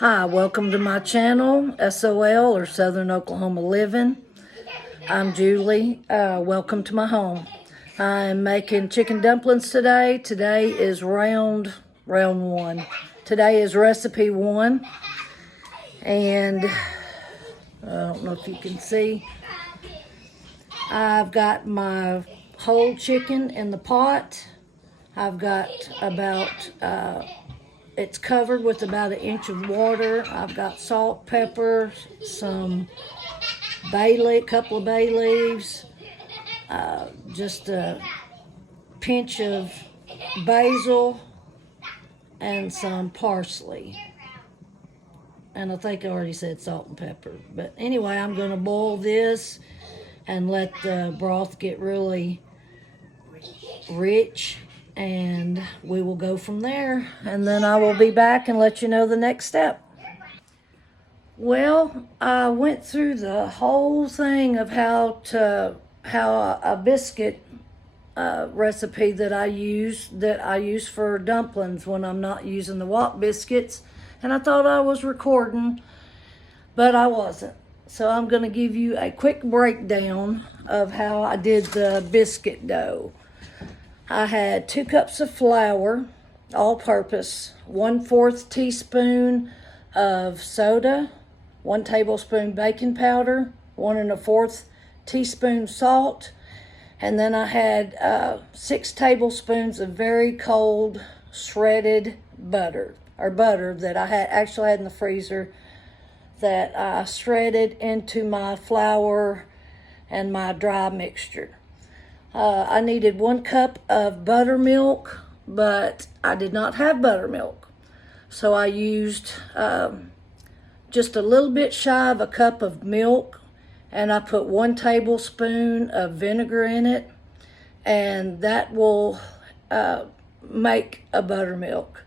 Hi, welcome to my channel, SOL or Southern Oklahoma Living. I'm Julie. Welcome to my home. I'm making chicken dumplings today. Today is round one. Today is recipe 1. And I don't know if you can see. I've got my whole chicken in the pot. I've got about it's covered with about 1 inch of water. I've got salt, pepper, some a couple of bay leaves, just a pinch of basil, and some parsley. And I think I already said salt and pepper. But anyway, I'm going to boil this and let the broth get really rich, and we will go from there. And then I will be back and let you know the next step. Well, I went through the whole thing of how a biscuit recipe that I use for dumplings when I'm not using the wok biscuits, and I thought I was recording, but I wasn't. So I'm going to give you a quick breakdown of how I did the biscuit dough. I had 2 cups of flour, all-purpose, 1/4 teaspoon of soda, 1 tablespoon baking powder, 1 1/4 teaspoon salt, and then I had 6 tablespoons of very cold shredded butter that I actually had in the freezer, that I shredded into my flour and my dry mixture. I needed 1 cup of buttermilk, but I did not have buttermilk, so I used just a little bit shy of a cup of milk, and I put 1 tablespoon of vinegar in it, and that will make a buttermilk.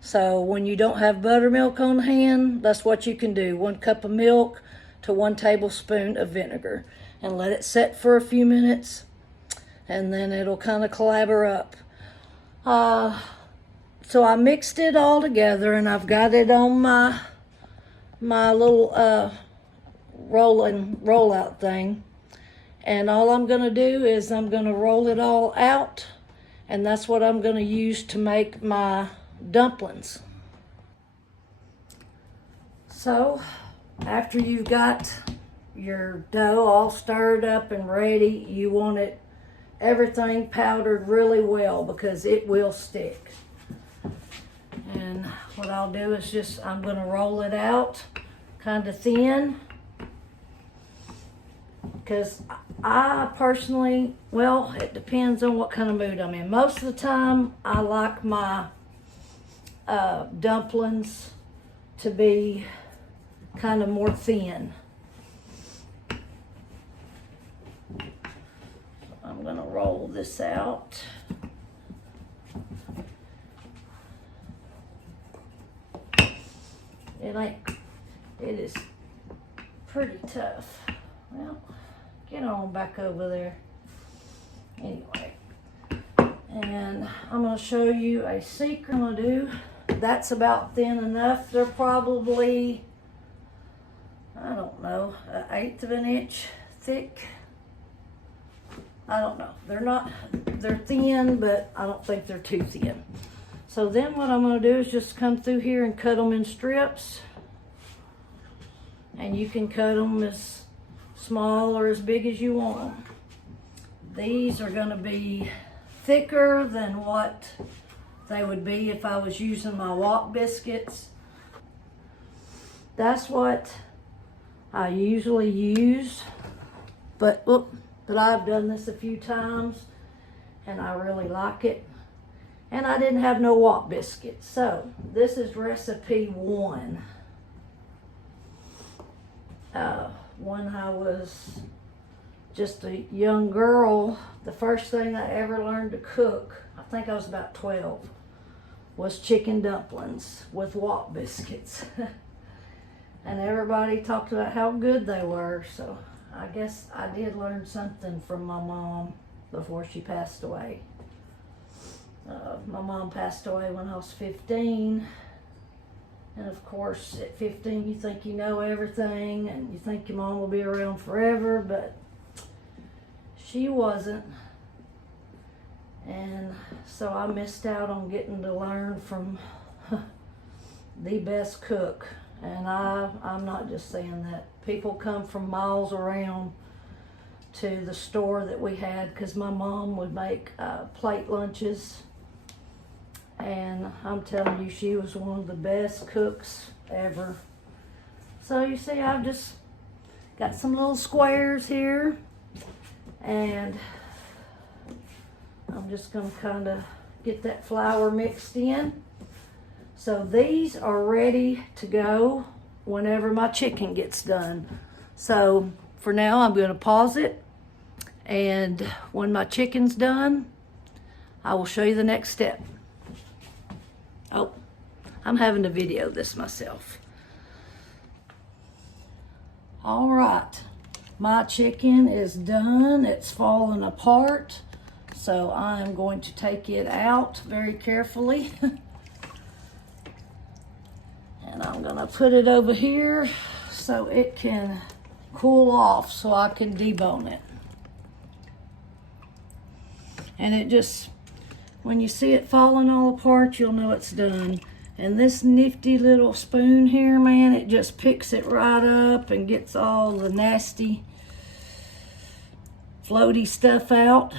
So when you don't have buttermilk on hand, that's what you can do. 1 cup of milk to 1 tablespoon of vinegar, and let it set for a few minutes, and then it'll kind of clabber up. So I mixed it all together, and I've got it on my little rollout thing. And all I'm going to do is I'm going to roll it all out, and that's what I'm going to use to make my dumplings. So after you've got your dough all stirred up and ready, you want everything powdered really well, because it will stick. And what I'll do is I'm going to roll it out kind of thin, because I personally, well, it depends on what kind of mood I'm in. Most of the time, I like my dumplings to be kind of more thin. I'm going to roll this out. It is pretty tough. Well, get on back over there. Anyway, and I'm going to show you a secret I'm going to do. That's about thin enough. They're probably, I don't know, 1/8 of an inch thick. I don't know. They're thin, but I don't think they're too thin. So then what I'm going to do is just come through here and cut them in strips. And you can cut them as small or as big as you want them. These are going to be thicker than what they would be if I was using my wok biscuits. That's what I usually use. But I've done this a few times, and I really like it. And I didn't have no wok biscuits. So this is recipe 1. When I was just a young girl, the first thing I ever learned to cook, I think I was about 12, was chicken dumplings with wok biscuits. And everybody talked about how good they were, so I guess I did learn something from my mom before she passed away. My mom passed away when I was 15, And of course, at 15, you think you know everything and you think your mom will be around forever, but she wasn't. And so I missed out on getting to learn from the best cook. And I'm not just saying that. People come from miles around to the store that we had because my mom would make plate lunches. And I'm telling you, she was one of the best cooks ever. So you see, I've just got some little squares here. And I'm just going to kind of get that flour mixed in. So these are ready to go whenever my chicken gets done. So for now, I'm going to pause it. And when my chicken's done, I will show you the next step. Oh, I'm having to video this myself. All right, my chicken is done. It's fallen apart. So I'm going to take it out very carefully. And I'm gonna put it over here so it can cool off so I can debone it. And it just, when you see it falling all apart, you'll know it's done. And this nifty little spoon here, man, it just picks it right up and gets all the nasty, floaty stuff out.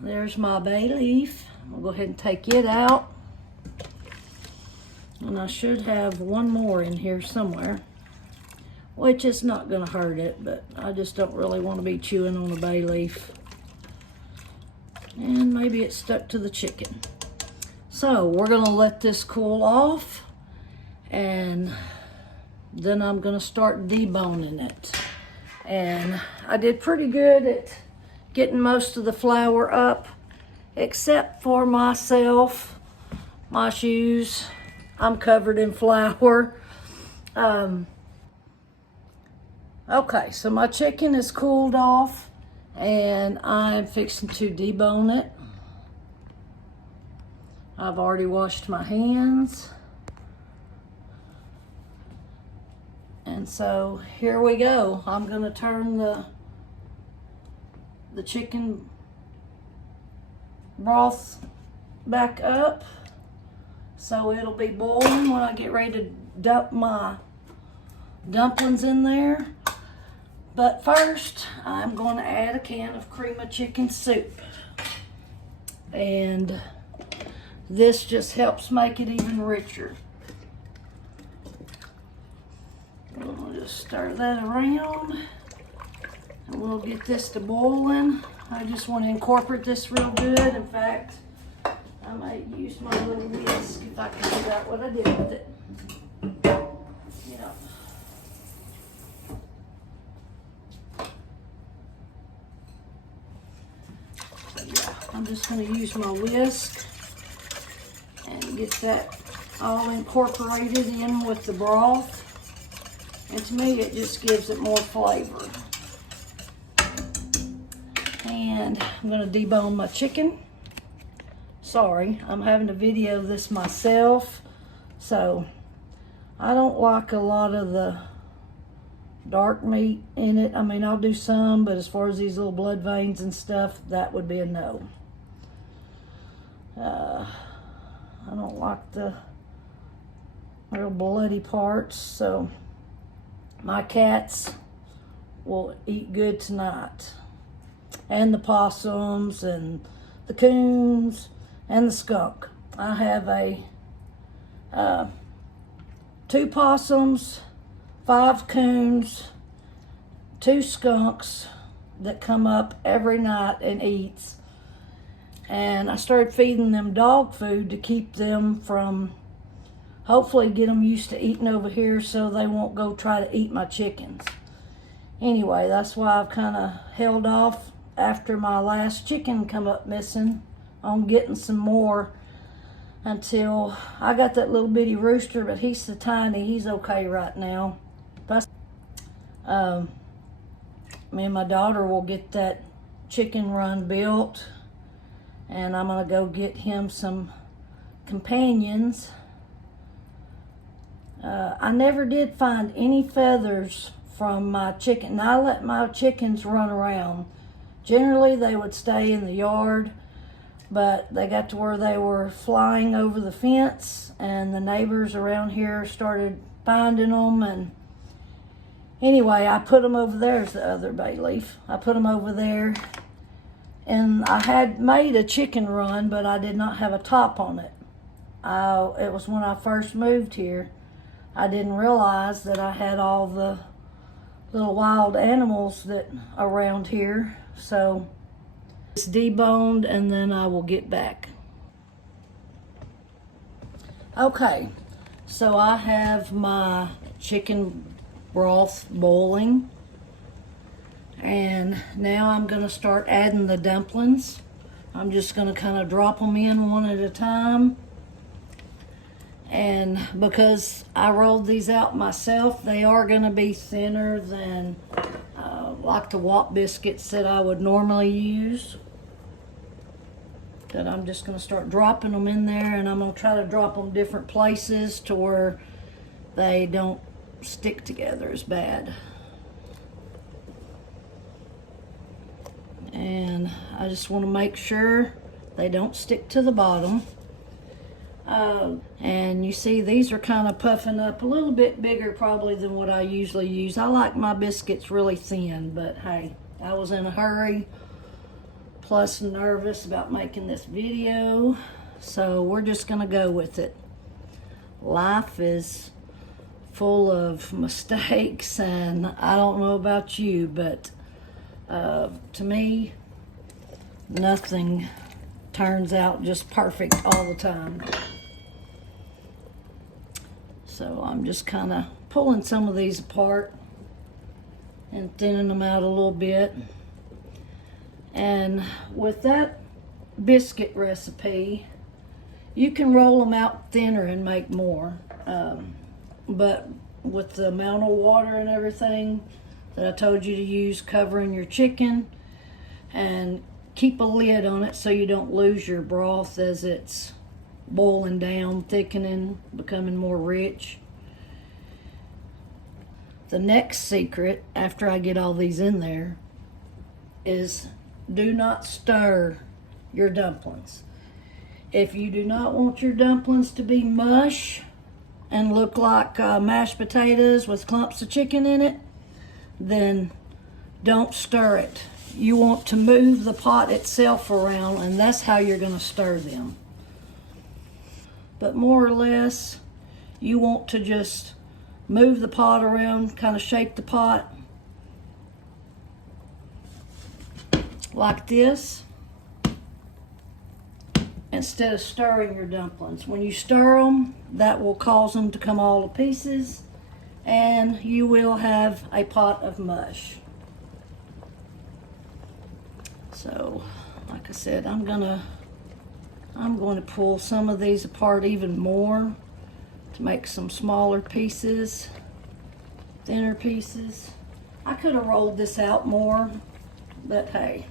There's my bay leaf. I'll go ahead and take it out. And I should have one more in here somewhere, which is not going to hurt it, but I just don't really want to be chewing on a bay leaf. And maybe it's stuck to the chicken. So we're going to let this cool off, and then I'm going to start deboning it. And I did pretty good at getting most of the flour up, except for myself, my shoes. I'm covered in flour. Okay, so my chicken is cooled off, and I'm fixing to debone it. I've already washed my hands. And so here we go. I'm gonna turn the chicken broth back up so it'll be boiling when I get ready to dump my dumplings in there. But first, I'm going to add a can of cream of chicken soup. And this just helps make it even richer. We'll just stir that around. And we'll get this to boiling. I just want to incorporate this real good. In fact, I might use my little whisk if I can figure out what I did with it. Yeah. So yeah, I'm just going to use my whisk and get that all incorporated in with the broth. And to me, it just gives it more flavor. And I'm going to debone my chicken. Sorry, I'm having to video this myself. So I don't like a lot of the dark meat in it. I mean, I'll do some, but as far as these little blood veins and stuff, that would be a no. I don't like the real bloody parts, so my cats will eat good tonight. And the possums and the coons and the skunk. I have 2 possums, 5 coons, 2 skunks that come up every night and eats. And I started feeding them dog food to keep them from, hopefully get them used to eating over here so they won't go try to eat my chickens. Anyway, that's why I've kind of held off after my last chicken come up missing on getting some more until I got that little bitty rooster, but he's so tiny, he's okay right now. But me and my daughter will get that chicken run built, And I'm gonna go get him some companions. I never did find any feathers from my chicken. I let my chickens run around. Generally, they would stay in the yard, but they got to where they were flying over the fence, and the neighbors around here started finding them. And anyway, I put them over there. There's the other bay leaf. I put them over there, and I had made a chicken run, but I did not have a top on it. It was when I first moved here. I didn't realize that I had all the little wild animals that around here. So it's deboned, and then I will get back. Okay, so I have my chicken broth boiling, and now I'm gonna start adding the dumplings. I'm just gonna kind of drop them in one at a time. And because I rolled these out myself, they are going to be thinner than like the Wop biscuits that I would normally use. But I'm just going to start dropping them in there, and I'm going to try to drop them different places to where they don't stick together as bad. And I just want to make sure they don't stick to the bottom. And you see these are kind of puffing up a little bit bigger probably than what I usually use. I like my biscuits really thin, but hey, I was in a hurry, plus nervous about making this video, so we're just gonna go with it. Life is full of mistakes, and I don't know about you, but to me, nothing turns out just perfect all the time. So I'm just kind of pulling some of these apart and thinning them out a little bit. And with that biscuit recipe, you can roll them out thinner and make more. But with the amount of water and everything that I told you to use covering your chicken, and keep a lid on it so you don't lose your broth as it's boiling down, thickening, becoming more rich. The next secret, after I get all these in there, is do not stir your dumplings. If you do not want your dumplings to be mush and look like mashed potatoes with clumps of chicken in it, then don't stir it. You want to move the pot itself around, and that's how you're going to stir them. But more or less, you want to just move the pot around, kind of shake the pot like this, instead of stirring your dumplings. When you stir them, that will cause them to come all to pieces, and you will have a pot of mush. So, like I said, I'm going to pull some of these apart even more to make some smaller pieces, thinner pieces. I could have rolled this out more, but hey,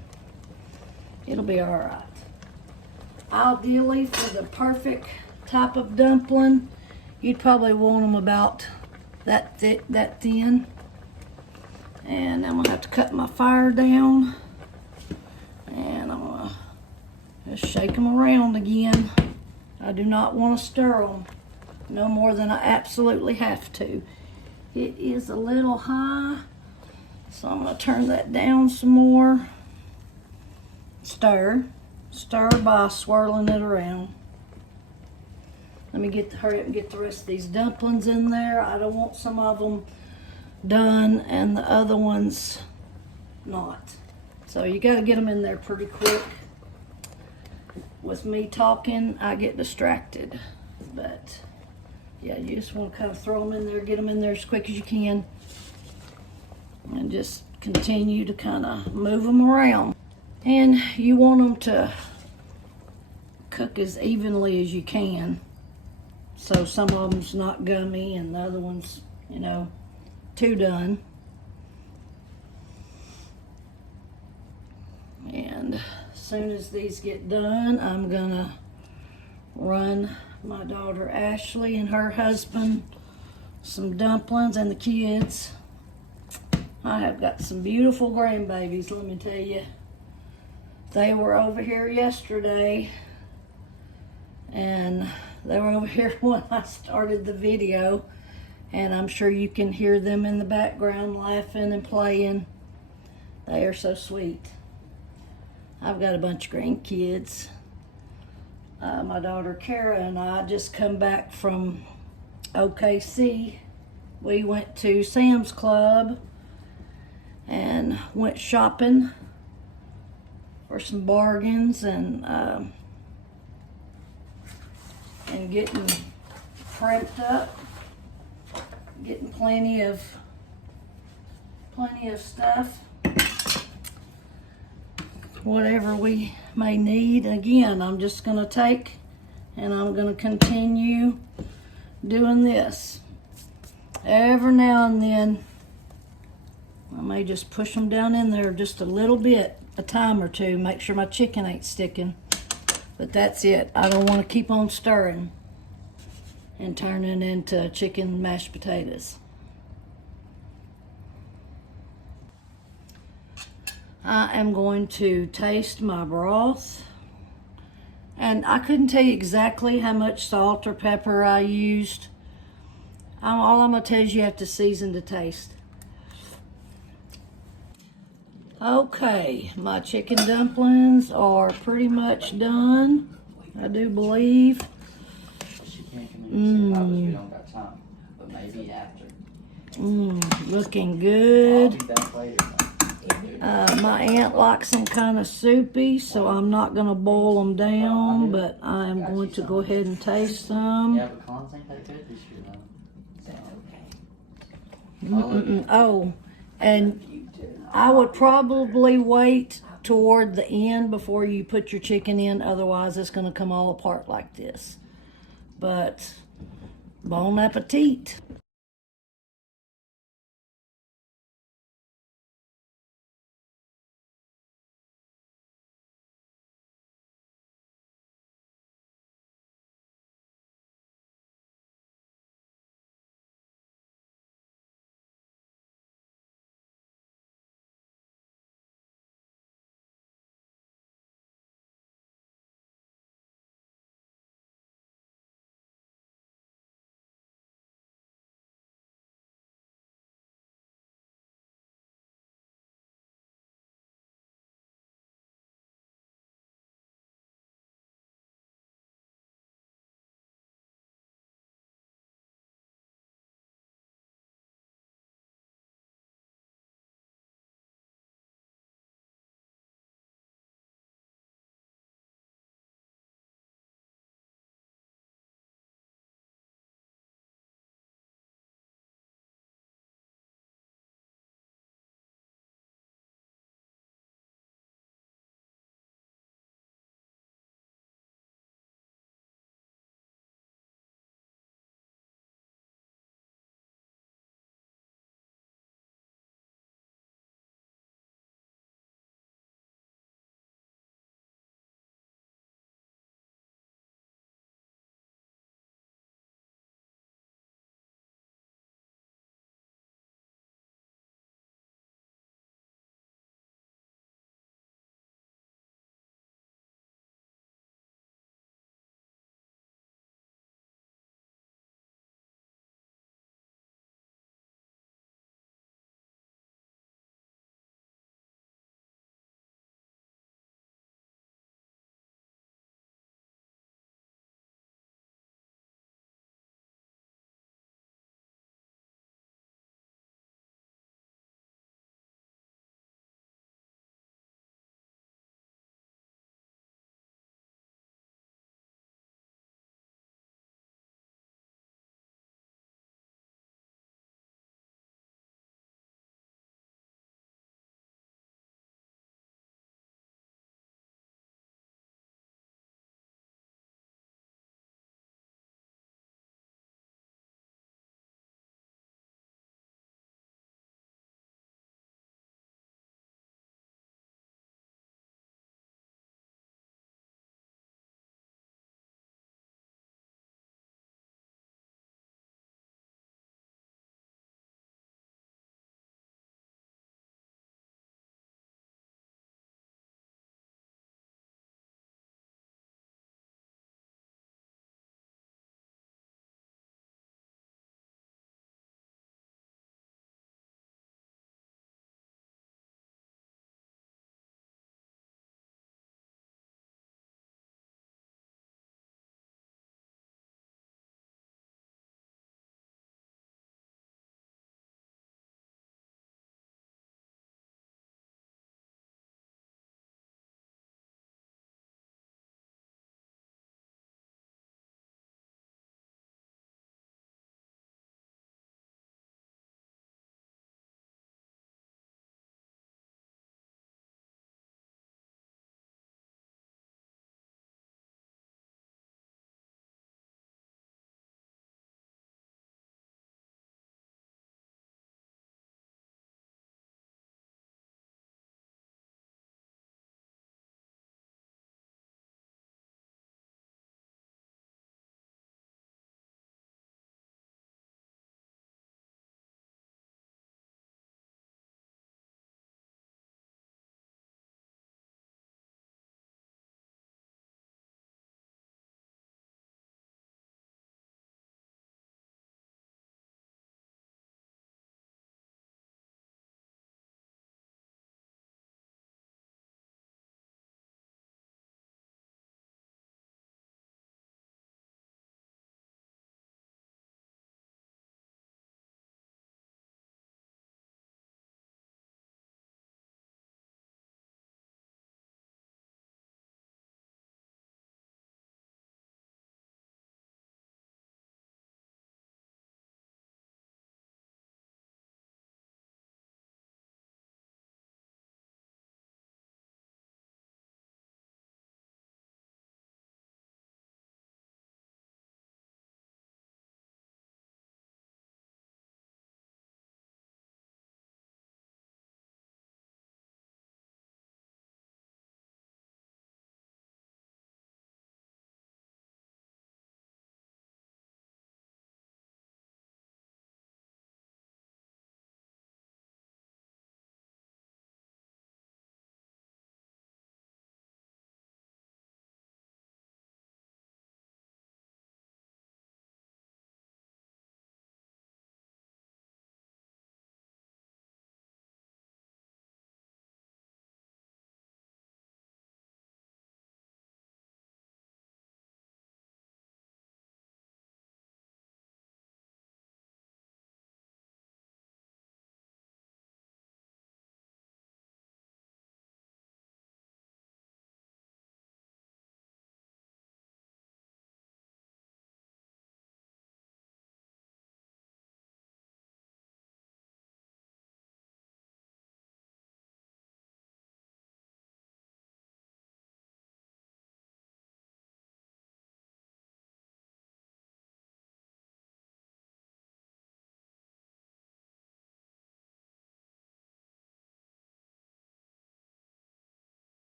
it'll be all right. Ideally, for the perfect type of dumpling, you'd probably want them about that thick, that thin. And I'm gonna have to cut my fire down, and I'm gonna just shake them around again. I do not want to stir them no more than I absolutely have to. It is a little high, so I'm going to turn that down some more. Stir by swirling it around. Let me hurry up and get the rest of these dumplings in there. I don't want some of them done and the other ones not. So you got to get them in there pretty quick. With me talking, I get distracted, but yeah, you just want to kind of throw them in there, get them in there as quick as you can, and just continue to kind of move them around. And you want them to cook as evenly as you can, so some of them's not gummy and the other ones, you know, too done. And soon as these get done, I'm gonna run my daughter Ashley and her husband some dumplings, and the kids. I have got some beautiful grandbabies, let me tell you. They were over here yesterday, and they were over here when I started the video, and I'm sure you can hear them in the background laughing and playing. They are so sweet. I've got a bunch of grandkids. My daughter Kara and I just come back from OKC. We went to Sam's Club and went shopping for some bargains and getting prepped up, getting plenty of stuff, whatever we may need. Again, I'm just going to take and I'm going to continue doing this. Every now and then, I may just push them down in there just a little bit, a time or two, make sure my chicken ain't sticking. But that's it. I don't want to keep on stirring and turning into chicken mashed potatoes. I am going to taste my broth. And I couldn't tell you exactly how much salt or pepper I used. All I'm going to tell you is you have to season to taste. Okay, my chicken dumplings are pretty much done, I do believe. Looking good. My aunt likes them kind of soupy, so I'm not going to boil them down, but I'm going to go ahead and taste them. Oh, and I would probably wait toward the end before you put your chicken in, otherwise it's going to come all apart like this. But bon appetit.